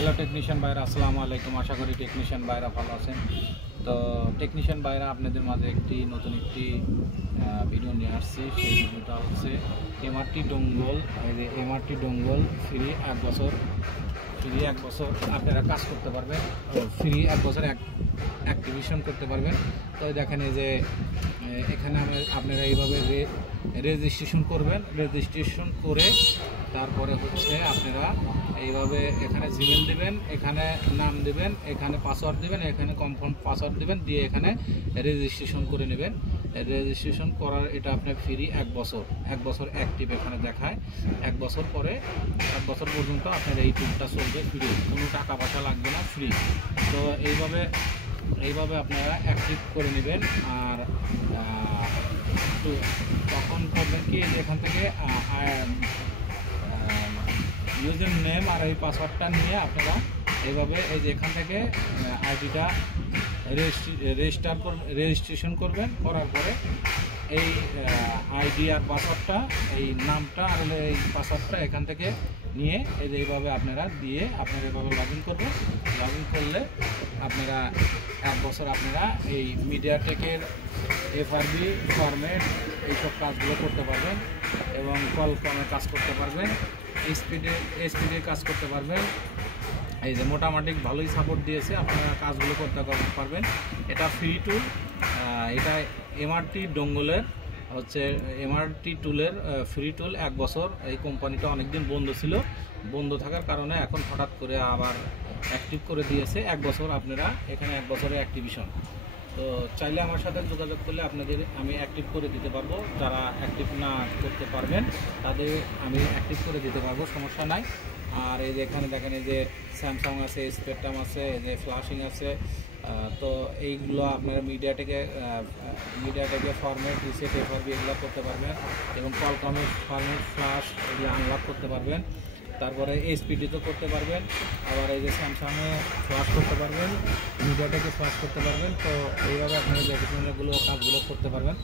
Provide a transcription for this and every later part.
Hello technician ভাইরা, আসসালামু আলাইকুম। আশা করি টেকনিশিয়ান ভাইরা ভালো আছেন। তো টেকনিশিয়ান ভাইরা আপনাদের মাঝে নতুন একটি ভিডিও নিয়ে আসছি। সেই ভিডিওটা হচ্ছে এমআরটি ডোঙ্গল। এই যে এমআরটি ডোঙ্গল ফ্রি 1 বছর, আপনারা কাজ করতে পারবেন, ফ্রি 1 বছর অ্যাক্টিভেশন করতে পারবেন। তো দেখেন এই যে এখানে আপনারা এইভাবে রেজিস্ট্রেশন করবেন। রেজিস্ট্রেশন করে তারপরে হচ্ছে আপনারা এইভাবে এখানে জিমেল দিবেন, এখানে নাম দিবেন, এখানে পাসওয়ার্ড দিবেন, এখানে কনফার্ম পাসওয়ার্ড দিবেন, দিয়ে এখানে রেজিস্ট্রেশন করে নেবেন। রেজিস্ট্রেশন করার এটা আপনার ফ্রি 1 বছর অ্যাক্টিভ এখানে দেখায়। 1 বছর পরে 1 বছর পর্যন্ত আপনার এই টুলটা চলবে ফ্রি, কোনো টাকা পয়সা লাগবে না, ফ্রি। তো এইভাবে আপনারা অ্যাক্টিভ করে নেবেন। আর তখন করবেন কি, এখান থেকে ইউজার নেম আর এই পাসওয়ার্ডটা নিয়ে আপনারা এইভাবে এই যে এখান থেকে আইডিটা রেজিস্ট্রেশন করবেন। করার পরে এই আইডি আর পাসওয়ার্ডটা, এই নামটা আর এই পাসওয়ার্ডটা এখান থেকে নিয়ে এই যে এইভাবে আপনারা দিয়ে আপনারা এইভাবে লগ ইন করবেন। লগ ইন করলে আপনারা 1 বছর আপনারা এই মিডিয়াটেকের এফআরবি ফরম্যাট এইসব কাজগুলো করতে পারবেন এবং কমে কাজ করতে পারবেন, স্পিডে কাজ করতে পারবেন। এই যে মোটামুটি ভালোই সাপোর্ট দিয়েছে, আপনারা কাজগুলো করতে পারবেন। এটা ফ্রি টুল, এটা এমআরটি ডোঙ্গলের হচ্ছে এমআরটি টুলের ফ্রি টুল 1 বছর। এই কোম্পানিটা অনেকদিন বন্ধ থাকার কারণে এখন হঠাৎ করে আবার অ্যাক্টিভ করে দিয়েছে। 1 বছর আপনারা এখানে 1 বছরের অ্যাক্টিভেশন। তো চাইলে আমার সাথে যোগাযোগ করলে আমি অ্যাক্টিভ করে দিতে পারবো। যারা অ্যাক্টিভ না করতে পারবেন তাদের আমি অ্যাক্টিভ করে দিতে পারবো, সমস্যা নাই। আর এই যে এখানে দেখেন এই যে স্যামসাং আছে, স্পেকট্রাম আছে, এই যে ফ্লাশিং আছে। তো এইগুলো আপনারা মিডিয়াটেকে ফরম্যাট রিসেট এফআরবি এগুলো করতে পারবেন এবং কলকমের ফরম্যাট ফ্লাশ এগুলো আনলক করতে পারবেন। তারপরে এইচপিডি তো করতে পারবেন, আবার এই যে স্যামসাংয়ে ফ্লাশ করতে পারবেন, মিডিয়াটেকে ফ্লাশ করতে পারবেন। তো এইভাবে আপনারা কাজগুলো করতে পারবেন।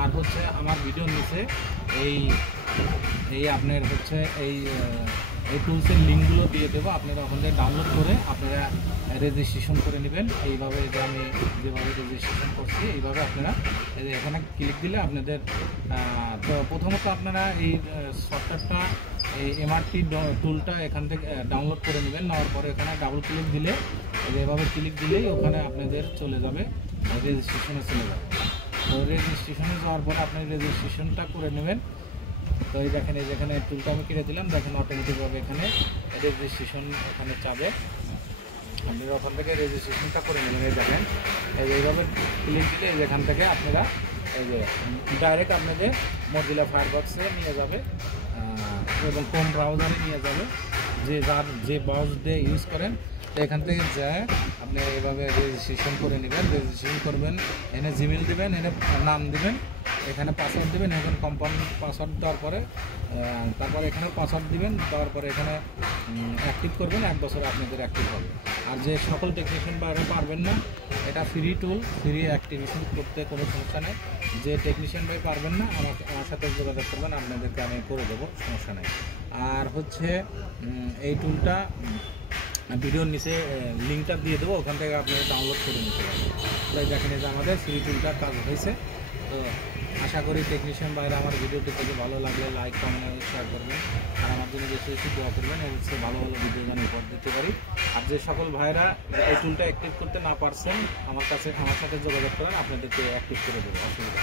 আর হচ্ছে আমার ভিডিওর নিচে এই আপনার হচ্ছে এই টুলসের লিঙ্কগুলো দিয়ে দেবো, আপনারা ওখান থেকে ডাউনলোড করে আপনারা রেজিস্ট্রেশন করে নেবেন। এইভাবে যে আমি যেভাবে রেজিস্ট্রেশন করছি এইভাবে আপনারা এখানে ক্লিক দিলে আপনাদের তো প্রথমত আপনারা এই সফটওয়্যারটা এই এমআরটি টুলটা এখান থেকে ডাউনলোড করে নেবেন। নেওয়ার পরে এখানে ডাবল ক্লিক দিলে এভাবে ক্লিক দিলেই ওখানে আপনাদের চলে যাবে, রেজিস্ট্রেশনে চলে যাবে। তো রেজিস্ট্রেশনে যাওয়ার পরে আপনি রেজিস্ট্রেশনটা করে নেবেন। তো এই দেখেন এই যেখানে টুলটা আমি কিনে দিলাম, দেখেন অটোমেটিকভাবে এখানে রেজিস্ট্রেশন এখানে চাবে। আপনারা ওখান থেকে রেজিস্ট্রেশনটা করে নেবেন। এই দেখেন এইভাবে ক্লিক দিলে যেখান থেকে আপনারা এই যে ডাইরেক্ট আপনাদের মজিলা ফায়ারবক্সে নিয়ে যাবে এবং ক্রোম ব্রাউজারে নিয়ে যাবে, যে ব্রাউজার দিয়ে ইউজ করেন। তো এখান থেকে যায় আপনি এইভাবে রেজিস্ট্রেশন করে নেবেন। রেজিস্ট্রেশন করবেন, এনে জিমেল দেবেন, এনে নাম দেবেন, এখানে পাসওয়ার্ড দেবেন। এখন কোম্পানি পাসওয়ার্ড দেওয়ার পরে তারপরে এখানে পাসওয়ার্ড দিবেন, দেওয়ার পরে এখানে অ্যাক্টিভ করবেন। 1 বছর আপনাদের অ্যাক্টিভ হবে। আর যে সকল টেকনিশিয়ান বাইরে পারবেন না, এটা ফ্রি টুল, ফ্রি অ্যাক্টিভেশন করতে কোনো সমস্যা নেই। যে টেকনিশিয়ান ভাই পারবেন না আমার সাথে যোগাযোগ করবেন, আপনাদেরকে আমি করে দেবো, সমস্যা নেই। আর হচ্ছে এই টুলটা ভিডিওর নিচে লিঙ্কটা দিয়ে দেবো, ওখান থেকে আপনি ডাউনলোড করে নিতে পারবেন। তাই দেখেন যে আমাদের ফ্রি টুলটার কাজ হয়েছে। তো আশা করি টেকনিশিয়ান বাইরে আমার ভিডিওটি থেকে ভালো লাগলে লাইক, কমেন্ট, শেয়ার করবেন। আর আমার জন্য বেশি দোয়া করবেন, এবং ভালো ভিডিও যেন উপহার দিতে পারি। আর যে সকল ভাইরা এই টুলটা অ্যাক্টিভ করতে না পারছেন আমার সাথে যোগাযোগ করেন, আপনাদেরকে অ্যাক্টিভ করে দেবো, অসুবিধা।